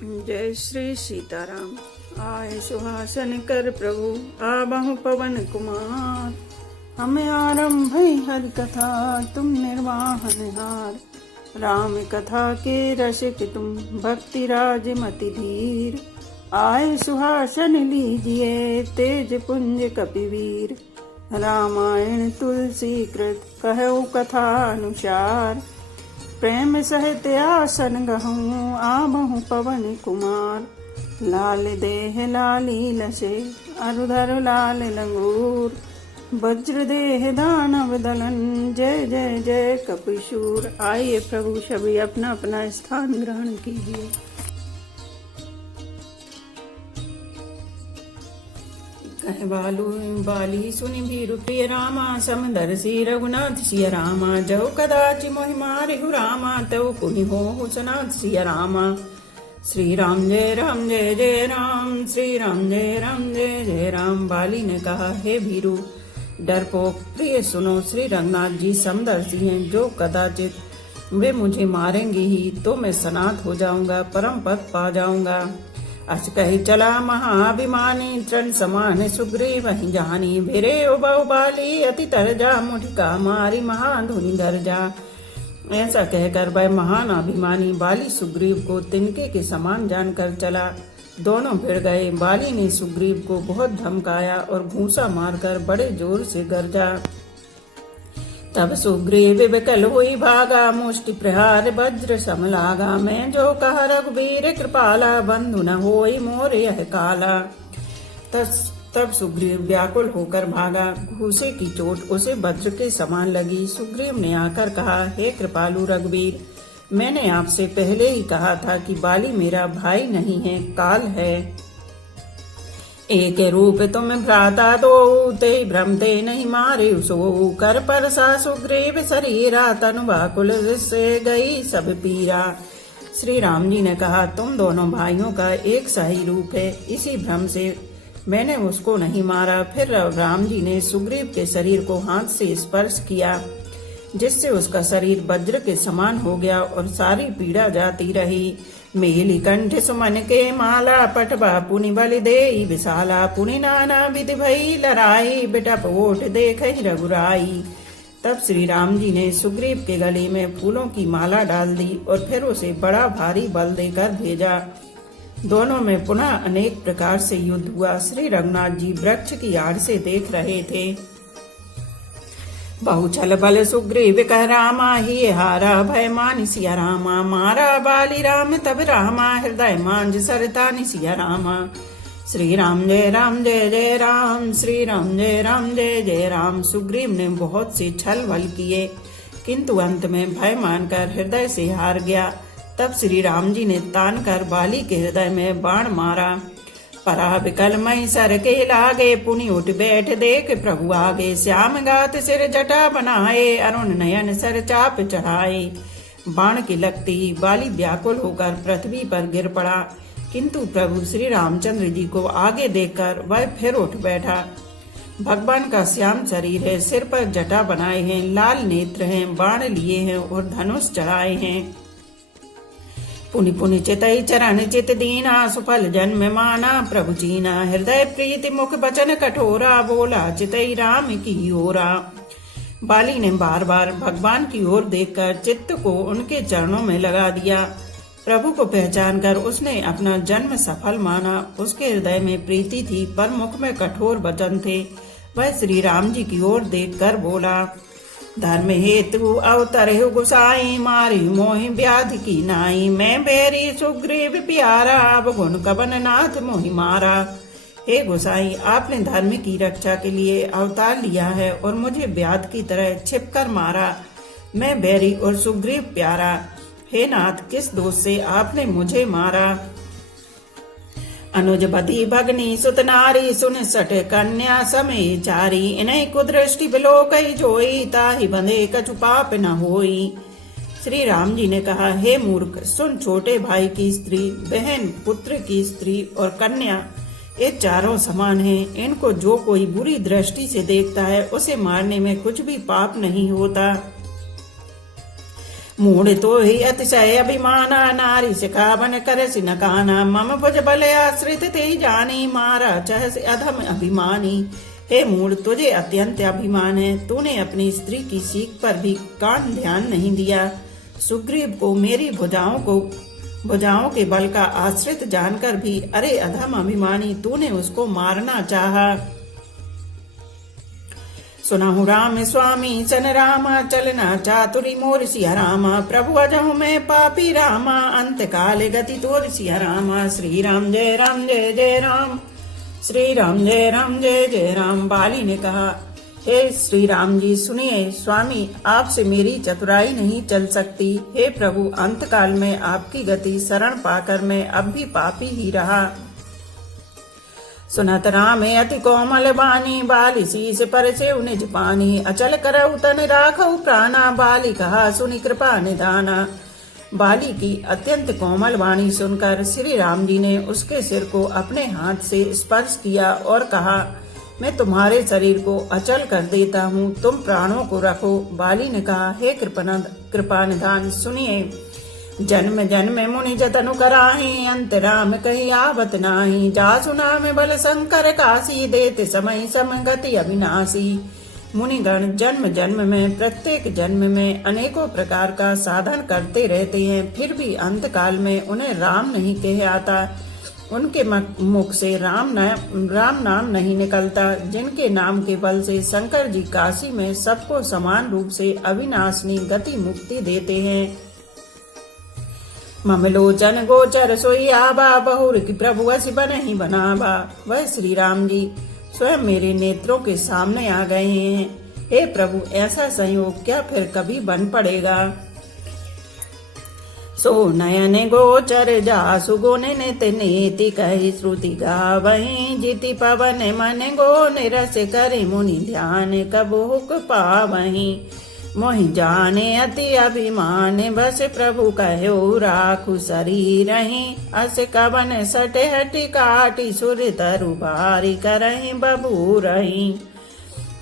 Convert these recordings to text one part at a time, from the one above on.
जय श्री सीताराम। आए सुहासन कर प्रभु आबहु पवन कुमार। हमें आरंभ हरि कथा तुम निर्वाहन हार। राम कथा के रसिक तुम भक्ति राज मति धीर। आए सुहासन लीजिए तेज पुंज कपिवीर। रामायण तुलसी कृत कहु कथा अनुसार। प्रेम सहित आसन गहूँ आबहु पवन कुमार। लाल देह लाली लसे अरुधर लाल लंगूर। वज्र देह दानव दलन जय जय जय कपिशूर। आइए प्रभु सभी अपना अपना स्थान ग्रहण कीजिए। कह बाली सुनि भीरु प्रिय रामा। समदर्शी रघुनाथ सिय रामा। जौ कदाचि मोहि मारिहु रामा। तौ पुनि होहु सनाथ सिय रामा। श्री राम जय जय राम। श्री राम जय जय राम। बाली ने कहा, हे भीरु डरपोक प्रिय सुनो। श्री रघुनाथ जी समदर्शी हैं। जो कदाचित वे मुझे मारेंगे ही तो मैं सनाथ हो जाऊंगा, परम पद पा जाऊंगा। अच कही चला महाअभिमानी। तृण समान सुग्रीव वहीं जानी। भिरे उबउ बाली अति तरजा। मुठिका मारी महाधुनि दर्जा। ऐसा कहकर वह महान अभिमानी बाली सुग्रीव को तिनके के समान जानकर चला। दोनों भिड़ गए। बाली ने सुग्रीव को बहुत धमकाया और घूंसा मारकर बड़े जोर से गरजा। तब सुग्रीव विकल हुई भागा। मुष्टि प्रहार वज्र सम लागा। मैं जो कहा रघुबीर कृपाला। बंधु न होई मोर यह काला। तब सुग्रीव व्याकुल होकर भागा। घूसे की चोट उसे वज्र के समान लगी। सुग्रीव ने आकर कहा, हे कृपालु रघुबीर, मैंने आपसे पहले ही कहा था कि बाली मेरा भाई नहीं है, काल है। एक रूप तुम भ्राता दो। ते भ्रम ते नहीं मारे सो। कर परसा सुग्रीव शरीरा। तनु व्याकुल से गई सब पीरा। श्री राम जी ने कहा, तुम दोनों भाइयों का एक सा ही रूप है। इसी भ्रम से मैंने उसको नहीं मारा। फिर राम जी ने सुग्रीव के शरीर को हाथ से स्पर्श किया, जिससे उसका शरीर वज्र के समान हो गया और सारी पीड़ा जाती रही। मेली कंठ सुमन के माला। पटवा पुनि बलि देई विशाला। पुनि नाना विधि भई लड़ाई। बिटप ओठ देखहि रघुराई। तब श्री राम जी ने सुग्रीव के गले में फूलों की माला डाल दी और फिर उसे बड़ा भारी बल देकर भेजा। दोनों में पुनः अनेक प्रकार से युद्ध हुआ। श्री रघुनाथ जी वृक्ष की आड़ से देख रहे थे। बहुछल बल सुग्रीव कह रामा। ही हारा भय मानि सिया रामा। मारा बाली राम तब रामा। हृदय मांझ सरतानि सिया रामा। श्री राम जय जय राम। श्री राम जय जय राम। सुग्रीव ने बहुत से छल बल किए, किंतु अंत में भय मानकर हृदय से हार गया। तब श्री राम जी ने तान कर बाली के हृदय में बाण मारा। परा विकल मई सर के लागे। पुनि उठ बैठ देख प्रभु आगे। श्याम गात सिर जटा बनाए। अरुण नयन सर चाप चढ़ाए। बाण की लगती ही बाली व्याकुल होकर पृथ्वी पर गिर पड़ा, किंतु प्रभु श्री रामचंद्र जी को आगे देखकर वह फिर उठ बैठा। भगवान का श्याम शरीर है, सिर पर जटा बनाए हैं, लाल नेत्र हैं, बाण लिए हैं और धनुष चढ़ाए हैं। पुनि पुनि चितई चरण चित दीना। सुफल जन्म माना प्रभु चीना। हृदय प्रीति मुख बचन कठोरा। बोला चितई राम की ओरा। बाली ने बार बार भगवान की ओर देखकर चित्त को उनके चरणों में लगा दिया। प्रभु को पहचान कर उसने अपना जन्म सफल माना। उसके हृदय में प्रीति थी पर मुख में कठोर वचन थे। वह श्री राम जी की ओर देखकर बोला, धर्म हेतु अवतरहु गुसाई। मारी मोहि व्याधि की नाई। मैं बैरी सुग्रीव प्यारा। अब गुण कवन नाथ मोहि मारा। हे गुसाई, आपने धर्म की रक्षा के लिए अवतार लिया है और मुझे व्याध की तरह छिपकर मारा। मैं बैरी और सुग्रीव प्यारा। हे नाथ, किस दोष से आपने मुझे मारा। अनुज बधी भगनी सुत नारी। सुन सठ कन्या समय चारी। इन्हीं कुदृष्टि बिलोकई जोई। ताहि बंधे कछु पाप न होई। श्री राम जी ने कहा, हे मूर्ख, सुन, छोटे भाई की स्त्री, बहन, पुत्र की स्त्री और कन्या, ये चारों समान हैं। इनको जो कोई बुरी दृष्टि से देखता है उसे मारने में कुछ भी पाप नहीं होता। मूढ़ तो ही अतिशय अभिमाना, नारी सिखावन करस नकाना। मम भुज बल आश्रित ते जानी, मारा चहस अधम अभिमानी। हे मूढ़, तुझे अत्यंत अभिमान है, तूने अपनी स्त्री की सीख पर भी कान ध्यान नहीं दिया। सुग्रीव को मेरी भुजाओं के बल का आश्रित जानकर भी अरे अधम अभिमानी, तूने उसको मारना चाहा। सुनहु राम स्वामी सन रामा, चलना चातुरी मोर सिया रामा। प्रभु अजहु में पापी रामा, अंत काल गति तोर सिया रामा। श्री राम जय राम जय जय राम, श्री राम जय राम जय जय राम। बाली ने कहा, हे श्री राम जी सुनिए, स्वामी आपसे मेरी चतुराई नहीं चल सकती। हे प्रभु, अंतकाल में आपकी गति शरण पाकर मैं अब भी पापी ही रहा। सुनत राम अति कोमल बानी, बाली शीस पर से निज पानी। अचल करऊ तन राखऊ प्राणा, बाली कहा सुनि कृपा निधाना। बाली की अत्यंत कोमल वाणी सुनकर श्री राम जी ने उसके सिर को अपने हाथ से स्पर्श किया और कहा, मैं तुम्हारे शरीर को अचल कर देता हूँ, तुम प्राणों को रखो। बाली ने कहा, हे कृपा निधान सुनिए, जन्म जन्म मुनि जतनु कराही, अंत राम कही आवत नाही। जा सुना में बल शंकर काशी, देते समय सम गति अविनाशी। मुनिगण जन्म जन्म में प्रत्येक जन्म में अनेकों प्रकार का साधन करते रहते हैं, फिर भी अंत काल में उन्हें राम नहीं कह आता। उनके मुख से राम नाम नहीं निकलता, जिनके नाम के बल से शंकर जी काशी में सबको समान रूप से अविनाशनी गति मुक्ति देते हैं। ममलोचन गोचर सोई आबा, बहुर की प्रभु असी बनहि बनाबा। वह श्री राम जी स्वयं मेरे नेत्रों के सामने आ गए हैं। हे प्रभु, ऐसा संयोग क्या फिर कभी बन पड़ेगा। सो नयन गोचर जासु गुण नित नीति, कही श्रुति गावहीं जिति पवन मन गो निरस। करे मुनि ध्यान कबु हुक पावहीं, मोहि जाने अति अभिमान। बस प्रभु कहो राखु शरीरहि, अस कवन सटे हटि काटि। सुर तरु भारी करहि बबूरहि।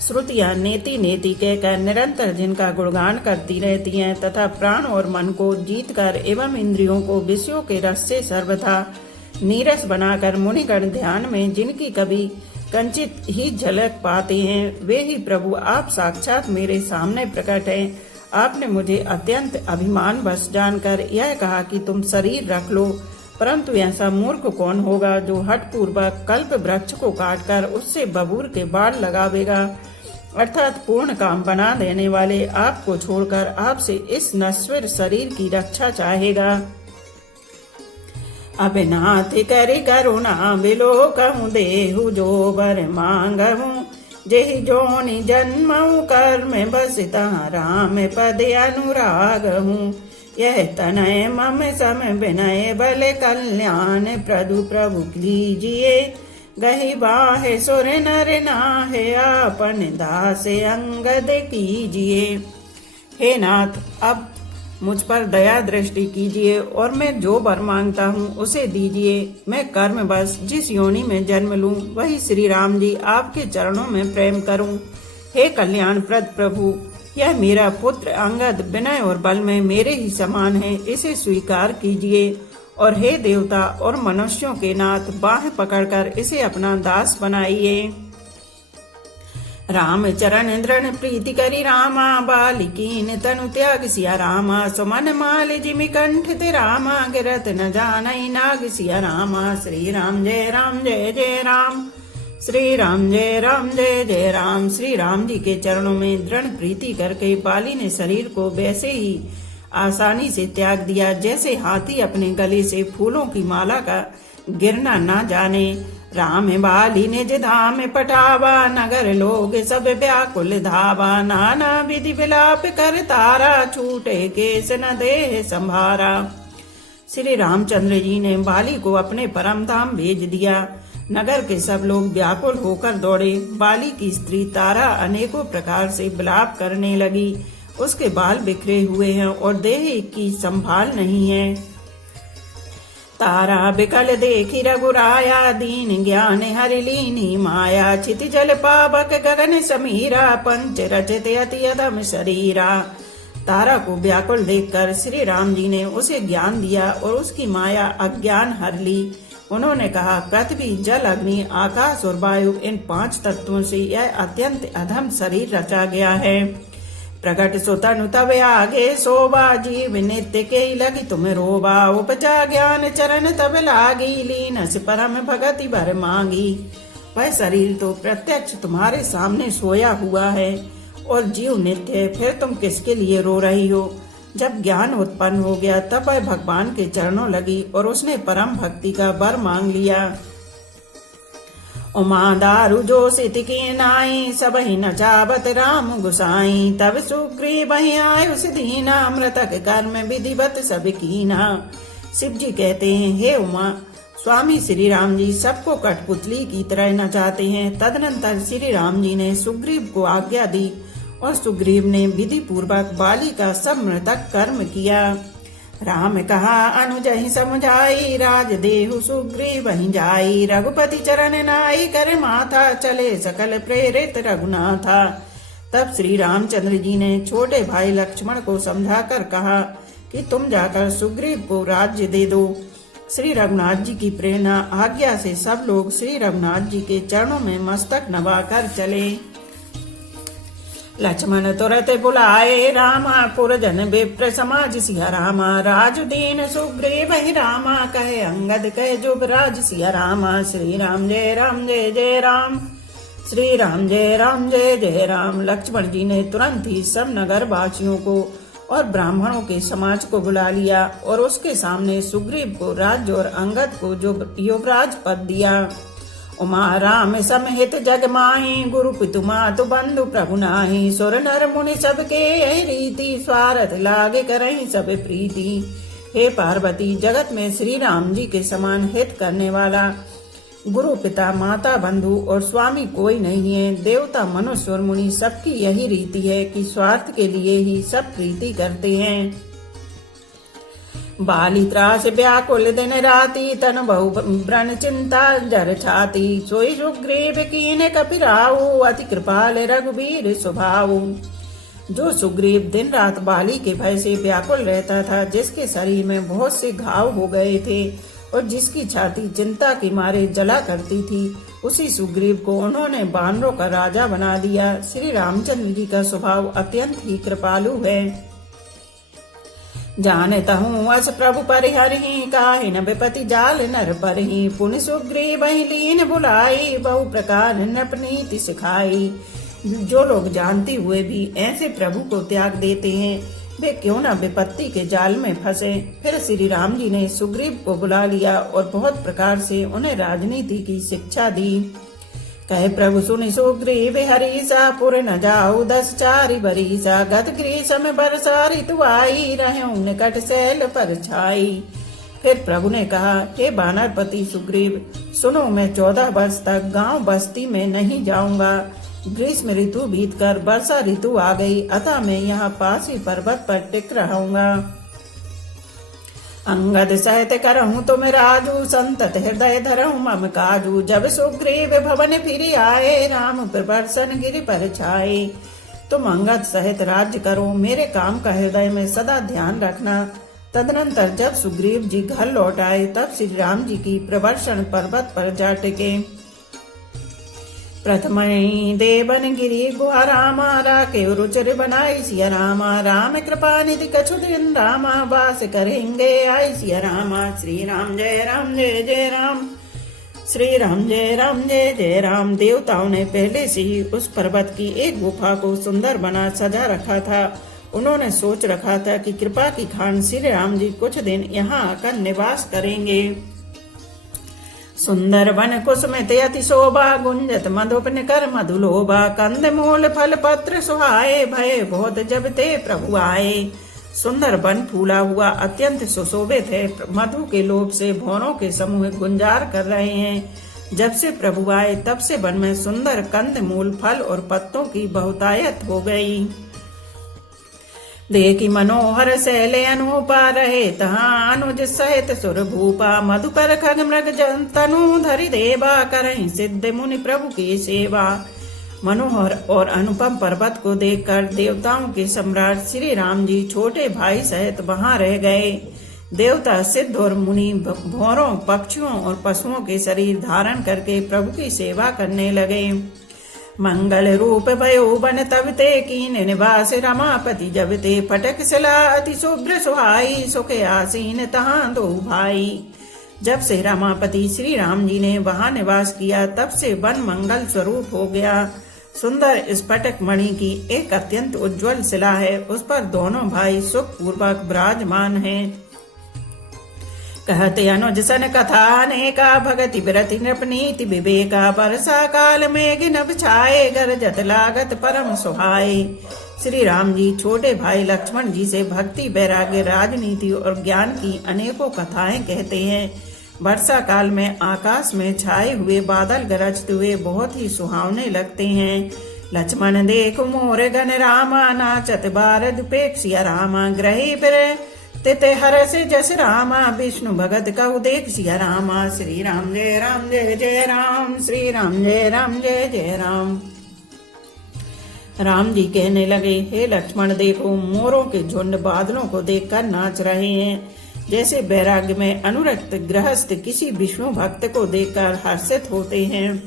श्रुतियां नेति नेति कहकर निरंतर जिनका गुणगान करती रहती हैं तथा प्राण और मन को जीतकर एवं इंद्रियों को विषयों के रस से सर्वथा नीरस बनाकर मुनिगण ध्यान में जिनकी कभी कंचित ही झलक पाते हैं, वे ही प्रभु आप साक्षात मेरे सामने प्रकट हैं। आपने मुझे अत्यंत अभिमान बस जानकर यह कहा कि तुम शरीर रख लो, परंतु ऐसा मूर्ख कौन होगा जो हठ पूर्वक कल्प वृक्ष को काटकर उससे बबूर के बाढ़ लगावेगा, अर्थात पूर्ण काम बना देने वाले आपको छोड़कर आपसे इस नश्वर शरीर की रक्षा चाहेगा। अभिनाथ करि करुणा बिलो कहूँ, देहु जो बर मांगहूँ। जेहि जोनि जन्मऊ कर्म बस तहाँ राम पद अनुराग हूँ। यह तनय मम सम विनय बल कल्याण, प्रभु प्रभु लीजिए। गही बाहे सुर नर नाहे, आपन दास अंगद कीजिए। हे नाथ, अब मुझ पर दया दृष्टि कीजिए और मैं जो वर मांगता हूँ उसे दीजिए। मैं कर्म बस जिस योनि में जन्म लूँ वही श्री राम जी आपके चरणों में प्रेम करूँ। हे कल्याण प्रद प्रभु, यह मेरा पुत्र अंगद विनय और बल में मेरे ही समान है, इसे स्वीकार कीजिए। और हे देवता और मनुष्यों के नाथ, बाह पकड़कर इसे अपना दास बनाइए। राम चरण दृढ़ प्रीति करी रामा, बालिकीन तनु त्याग सिया रामा। सुमन माल जिमि कंठ ते रामा, गिरत न जानई नाग सिया रामा। श्री राम जय राम जय जय राम, श्री राम जय राम जय जय राम। श्री राम जी के चरणों में दृढ़ प्रीति करके बाली ने शरीर को वैसे ही आसानी से त्याग दिया जैसे हाथी अपने गले से फूलों की माला का गिरना ना जाने। राम बाली निज धाम पठावा, नगर लोग सब व्याकुल धावा। नाना विधि विलाप कर तारा, छूटे केस न देह संभारा। श्री रामचंद्र जी ने बाली को अपने परम धाम भेज दिया। नगर के सब लोग व्याकुल होकर दौड़े। बाली की स्त्री तारा अनेकों प्रकार से विलाप करने लगी। उसके बाल बिखरे हुए हैं और देह की संभाल नहीं है। तारा बिकल देखी रघुराया, दीन ज्ञान हरि लीनी माया। छिति जल पावक गगन समीरा, पंच रचते अति अधम शरीरा। तारा को व्याकुल देखकर श्री राम जी ने उसे ज्ञान दिया और उसकी माया अज्ञान हर ली। उन्होंने कहा, पृथ्वी, जल, अग्नि, आकाश और वायु, इन 5 तत्वों से यह अत्यंत अधम शरीर रचा गया है। प्रकट सुतनु तब आगे शोभा, जीव नित्य के लगी तुम रोबा। उपजा ज्ञान चरण तब लागी, लीन से परम भगति भर मांगी। वह शरीर तो प्रत्यक्ष तुम्हारे सामने सोया हुआ है और जीव नित्य है, फिर तुम किसके लिए रो रही हो। जब ज्ञान उत्पन्न हो गया तब वह भगवान के चरणों लगी और उसने परम भक्ति का वर मांग लिया। उमा दारु जो सित की नाई, सब ही नचावत राम गुसाई। तब सुग्रीव वहीं आए उस दीना, मृतक कर्म विधिवत सब कीना। शिव जी कहते हैं, हे उमा, स्वामी श्री राम जी सबको कठपुतली की तरह नचाते हैं। तदनंतर श्री राम जी ने सुग्रीव को आज्ञा दी और सुग्रीव ने विधि पूर्वक बाली का सब मृतक कर्म किया। राम कहा, अनुज ही समझाई, राज देहु सुग्रीव वहीं जाई। रघुपति चरण नाई, कर माथा, चले सकल प्रेरित रघुनाथा। तब श्री रामचंद्र जी ने छोटे भाई लक्ष्मण को समझाकर कहा कि तुम जाकर सुग्रीव को राज्य दे दो। श्री रघुनाथ जी की प्रेरणा आज्ञा से सब लोग श्री रघुनाथ जी के चरणों में मस्तक नवाकर चले। लक्ष्मण तुरत बुलाए रामा, पुरजन विप्र समाज सिया रामा। राजुदीन सुग्रीव ही रामा, कहे अंगद कहे जुबराज सिया रामा। श्री राम जय राम जय जय राम, श्री राम जय राम जय जय राम। लक्ष्मण जी ने तुरंत ही सब नगर वासियों को और ब्राह्मणों के समाज को बुला लिया और उसके सामने सुग्रीव को राज्य और अंगद को जो युवराज पद दिया। उमा राम समहित जग माही, गुरु पितु मातु बंधु प्रभु नाही। सुर नर मुनि सबके यही रीति, स्वार्थ लागे करहि सब प्रीति। हे पार्वती, जगत में श्री राम जी के समान हित करने वाला गुरु, पिता, माता, बंधु और स्वामी कोई नहीं है। देवता, मनुष्य और मुनि सबकी यही रीति है कि स्वार्थ के लिए ही सब प्रीति करते हैं। बाली त्रास व्याकुल दिन राति, तन बहु व्रण चिंता जर छाती। सोई सुग्रीव कीन कपिराऊ, अति कृपाल रघुवीर स्वभाव। जो सुग्रीव दिन रात बाली के भय से व्याकुल रहता था, जिसके शरीर में बहुत से घाव हो गए थे और जिसकी छाती चिंता के मारे जला करती थी, उसी सुग्रीव को उन्होंने बानरों का राजा बना दिया। श्री रामचंद्र जी का स्वभाव अत्यंत ही कृपालु है। जानता हूँ अस प्रभु परिहरहि, काहि न विपति जाल नर परहि। पुनि सुग्रीव वहीं लीन बुलाई, बहु प्रकार नृपनीति सिखाई। जो लोग जानते हुए भी ऐसे प्रभु को त्याग देते हैं, वे क्यों न विपत्ति के जाल में फंसे। फिर श्री राम जी ने सुग्रीव को बुला लिया और बहुत प्रकार से उन्हें राजनीति की शिक्षा दी। कहे प्रभु सुनि सुग्रीव हरीसा, पुर न जाऊ 10 चारि बरीसा। गत ग्रीष्म बरसा ऋतु आई, रहूं निकट शैल पर छाई। फिर प्रभु ने कहा, हे बानरपति सुग्रीव, सुनो, मैं 14 वर्ष तक गांव बस्ती में नहीं जाऊंगा। ग्रीष्म ऋतु बीतकर वर्षा ऋतु आ गई, अतः मैं यहाँ पास ही पर्वत पर टिक रहूंगा। अंगद सहित करहूं तुम राजू, संतत हृदय धरहूं मम काजू। जब सुग्रीव भवन फिर आए, राम प्रबर्शन गिरि पर छाए। तुम अंगद सहित राज्य करो, मेरे काम का हृदय में सदा ध्यान रखना। तदनंतर जब सुग्रीव जी घर लौट आए, तब श्री राम जी की प्रबर्शन पर्वत पर जा टिके। प्रथम देवन गिरी गुहा रामा, राके रुचिर बनाई सिया रामा। राम कृपा निधि कछु दिन रामा, वास करेंगे आई सिया रामा। श्री राम जय राम जय जय राम, श्री राम जय राम जय जय राम। देवताओं ने पहले से ही उस पर्वत की एक गुफा को सुंदर बना सजा रखा था। उन्होंने सोच रखा था कि कृपा की खान श्री राम जी कुछ दिन यहाँ आकर निवास करेंगे। सुंदर वन कुसुमित अति शोभा, गुंजत मधुप निकर मधुलोभा। कंद मूल फल पत्र सुहाए, भय बहुत जब ते प्रभु आए। सुंदर वन फूला हुआ अत्यंत सुशोभित है, मधु के लोभ से भौरों के समूह गुंजार कर रहे हैं। जब से प्रभु आए तब से वन में सुंदर कंद मूल फल और पत्तों की बहुतायत हो गई। देखी मनोहर शैले अनूपा, रहे तहाँ अनुज सहित सुर भूपा। मधुकर खग मृग तनु धरि देवा, करहि सिद्ध मुनि प्रभु की सेवा। मनोहर और अनुपम पर्वत को देखकर देवताओं के सम्राट श्री राम जी छोटे भाई सहित वहां रह गए। देवता, सिद्ध और मुनि भौरों, पक्षियों और पशुओं के शरीर धारण करके प्रभु की सेवा करने लगे। मंगल रूप भयो बन तब ते कीन निवास रमापति जब ते फटक सिला अति शुभ्र सुहाई सुख आसीन तहां दो भाई। जब से रमापति श्री राम जी ने वहां निवास किया तब से वन मंगल स्वरूप हो गया। सुंदर स्फटिक मणि की एक अत्यंत उज्जवल शिला है, उस पर दोनों भाई सुख पूर्वक विराजमान हैं। कहते अनुज सन कथा अनेका भगति विरति नृपनीति विवेका वर्षा काल में गिनब छाए गरजत लागत परम सुहाए। श्री राम जी छोटे भाई लक्ष्मण जी से भक्ति, वैराग्य, राजनीति और ज्ञान की अनेकों कथाएं कहते हैं। वर्षा काल में आकाश में छाए हुए बादल गरजते हुए बहुत ही सुहावने लगते हैं। लक्ष्मण देख मोर गण रामा नाचत बारद पेक्षिया रामा ग्रही बिर ते हर से जस रामा विष्णु भगत कऊ देख सिया रामा। श्री राम जय जय राम, श्री राम जय जय राम। राम जी कहने लगे, हे लक्ष्मण देखो, मोरों के झुंड बादलों को देखकर नाच रहे हैं। जैसे वैराग्य में अनुरक्त गृहस्थ किसी विष्णु भक्त को देखकर हर्षित होते हैं।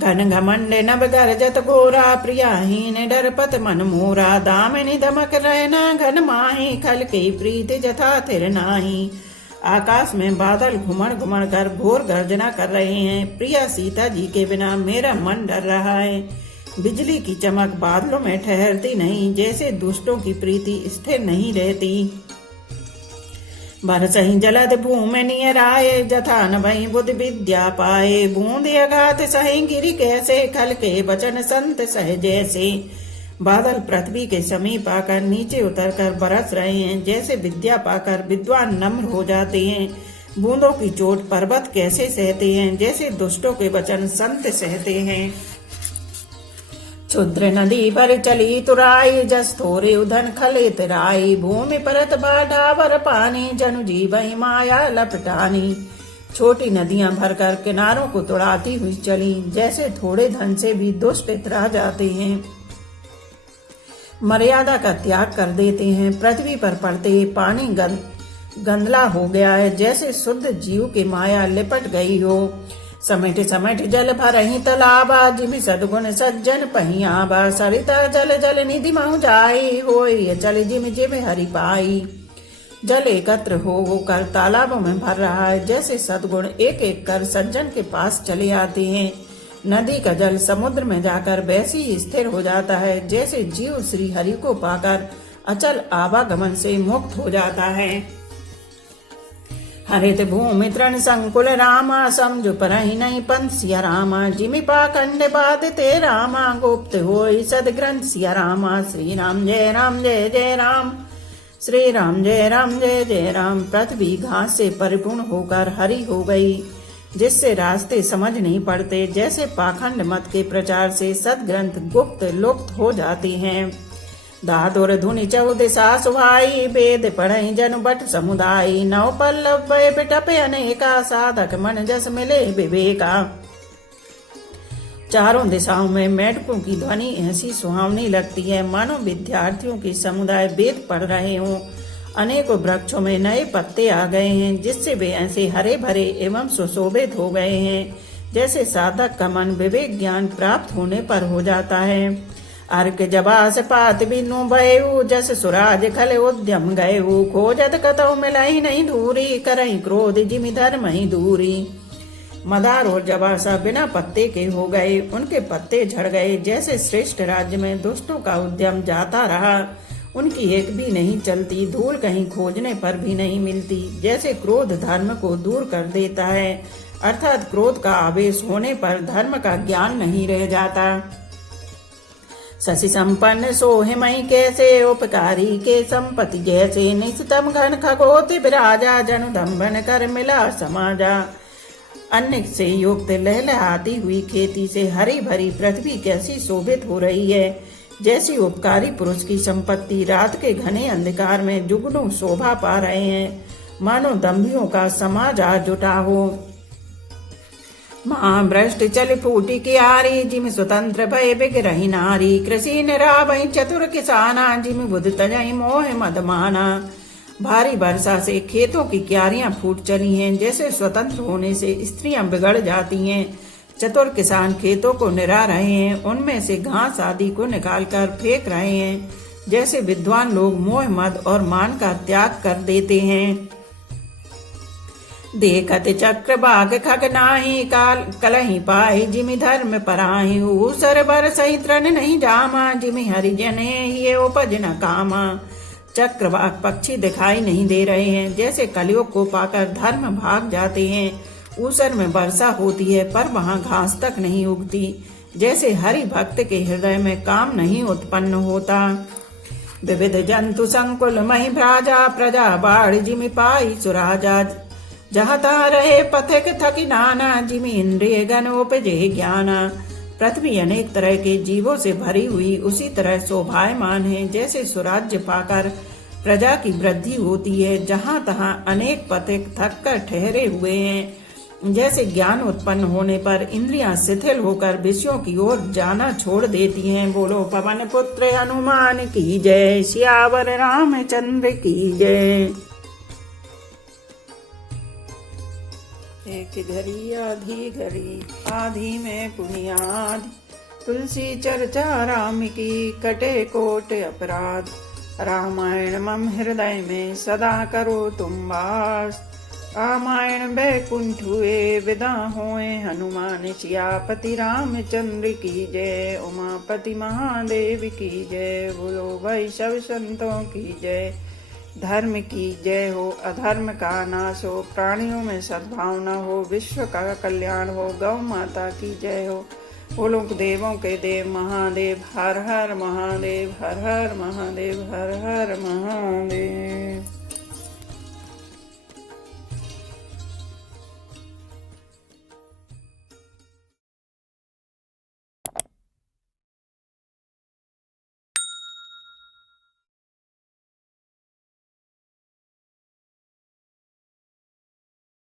घन घमंड नभ गरजत घोरा प्रियाहीन डरपत मन मोरा दामिनी दमक रहना घन माही खल के प्रीति जथा थिर नाही। आकाश में बादल घुमड़ घुमड़ कर घोर गर्जना कर रहे हैं। प्रिया सीता जी के बिना मेरा मन डर रहा है। बिजली की चमक बादलों में ठहरती नहीं, जैसे दुष्टों की प्रीति स्थिर नहीं रहती। बरसहि जलद भूमि नियराए जथा न भई बुध विद्या पाए। बूंद अघात सहि गिरि कैसे खल के वचन संत सह जैसे। बादल पृथ्वी के समीप आकर नीचे उतरकर बरस रहे हैं, जैसे विद्या पाकर विद्वान नम्र हो जाते हैं। बूंदों की चोट पर्वत कैसे सहते हैं, जैसे दुष्टों के वचन संत सहते हैं। क्षुद्र नदी पर चली तुराई जस थोरे उधन खलित राई। भूमि परत बाढ़ावर पानी जनु जीवहि माया लपटानी। छोटी नदियां भरकर किनारों को तुड़ाती हुई चली, जैसे थोड़े धन से भी दुष्ट इतरा जाते हैं। मर्यादा का त्याग कर देते हैं। पृथ्वी पर पड़ते पानी गंदला हो गया है, जैसे शुद्ध जीव की माया लिपट गई हो। समेट समेट जल भरहि तालाबा जिमि सद्गुण सज्जन पहियाबा। सरिता जल जल निधि महु जाई होय चल जिमि जिमि हरि पाई। जल एकत्र होकर तालाबों में भर रहा है, जैसे सद्गुण एक एक कर सज्जन के पास चले आते हैं। नदी का जल समुद्र में जाकर वैसे ही स्थिर हो जाता है, जैसे जीव श्री हरि को पाकर अचल आवागमन से मुक्त हो जाता है। हरित भूमि तृण संकुल रामा समझु परहि नहीं पंथ सिया रामा। जिमि पाखंड बाध ते रामा गुप्त होई सद ग्रंथ सिया रामा। श्री राम जय जय राम, श्री राम जय जय राम। पृथ्वी घास से परिपूर्ण होकर हरी हो गई, जिससे रास्ते समझ नहीं पड़ते। जैसे पाखंड मत के प्रचार से सदग्रंथ गुप्त लुप्त हो जाते हैं। दादुर धुनि चौदिशा सुहाई वेद पढ़ई जनु बट समुदायी। नव पल्लव भय पिटपे अनेका साधक मन जस मिले विवेका। चारों दिशाओं में मेढकों की ध्वनि ऐसी सुहावनी लगती है, मानो विद्यार्थियों की समुदाय वेद पढ़ रहे हों। अनेकों वृक्षों में नए पत्ते आ गए हैं, जिससे वे ऐसे हरे भरे एवं सुशोभित हो गए हैं, जैसे साधक का मन विवेक ज्ञान प्राप्त होने पर हो जाता है। अर्क जबास पात बिनु भयऊ जस सुराज खल उद्यम गयऊ। खोजत कतौ मिलई नहीं दूरी करई क्रोध जिमि धर्म ही दूरी। मदार और जबासा बिना पत्ते के हो गए, उनके पत्ते झड़ गए। जैसे श्रेष्ठ राज्य में दुष्टों का उद्यम जाता रहा, उनकी एक भी नहीं चलती, धूल कहीं खोजने पर भी नहीं मिलती। जैसे क्रोध धर्म को दूर कर देता है, अर्थात क्रोध का आवेश होने पर धर्म का ज्ञान नहीं रह जाता। शशि संपन्न सोहिमई कैसे उपकारी के संपत्ति जैसे। निस्तम घन खगोत विराजा जनु दम्भन कर मिला समाजा। अन्न से युक्त लहलहाती हुई खेती से हरी भरी पृथ्वी कैसी शोभित हो रही है, जैसी उपकारी पुरुष की संपत्ति रात के घने अंधकार में जुगनू शोभा पा रहे हैं, मानो दम्भियों का समाज आ जुटा हो। महाभ्रष्ट चल फूटी कियारी, जिम स्वतंत्र भय बिगरही नारी। कृषि निरावई चतुर किसाना, जिम बुध तजई मोह मदमाना। भारी वर्षा से खेतों की क्यारियां फूट चली हैं, जैसे स्वतंत्र होने से स्त्रियां बिगड़ जाती हैं। चतुर किसान खेतों को निरा रहे हैं, उनमें से घास आदि को निकालकर फेंक रहे हैं, जैसे विद्वान लोग मोह मद और मान का त्याग कर देते हैं। देखत चक्र बाघ खग नाही, काल कलही पाई, जिमि धर्म पराही। ऊसर बर सही तृण नहीं जामा, जिमि हरिजने ये उपज न कामा। चक्रवाक पक्षी दिखाई नहीं दे रहे हैं, जैसे कलयुग को पाकर धर्म भाग जाते हैं। ऊसर में वर्षा होती है, पर वहां घास तक नहीं उगती, जैसे हरि भक्त के हृदय में काम नहीं उत्पन्न होता। विविध जंतु संकुल मही भ्राजा, प्रजा बाढ़ जिमि पाई सुराजा। जहाँ तहाँ रहे पथिक थकी नाना, जिमि इंद्रिय गण उपजे ज्ञाना। पृथ्वी अनेक तरह के जीवों से भरी हुई उसी तरह शोभायमान है, जैसे स्वराज्य पाकर प्रजा की वृद्धि होती है। जहाँ तहाँ अनेक पथिक थक कर ठहरे हुए हैं, जैसे ज्ञान उत्पन्न होने पर इंद्रियां शिथिल होकर विषयों की ओर जाना छोड़ देती हैं। बोलो पवन पुत्र हनुमान की जय, सियावर रामचंद्र की जय। एक घड़ी आधी घड़ी, आधी में पुनियाद। तुलसी चर्चा राम की, कटे कोट अपराध। रामायण मम हृदय में, सदा करो तुम वास। रामायण बैकुंठ हुए, विदा होए हनुमान। सियापति रामचंद्र की जय, उमापति महादेव की जय। बोलो भाई सब संतों की जय। धर्म की जय हो, अधर्म का नाश हो, प्राणियों में सद्भावना हो, विश्व का कल्याण हो। गौ माता की जय हो। बोलो देवों के देव महादेव, हर हर महादेव, हर हर महादेव, हर हर महादेव।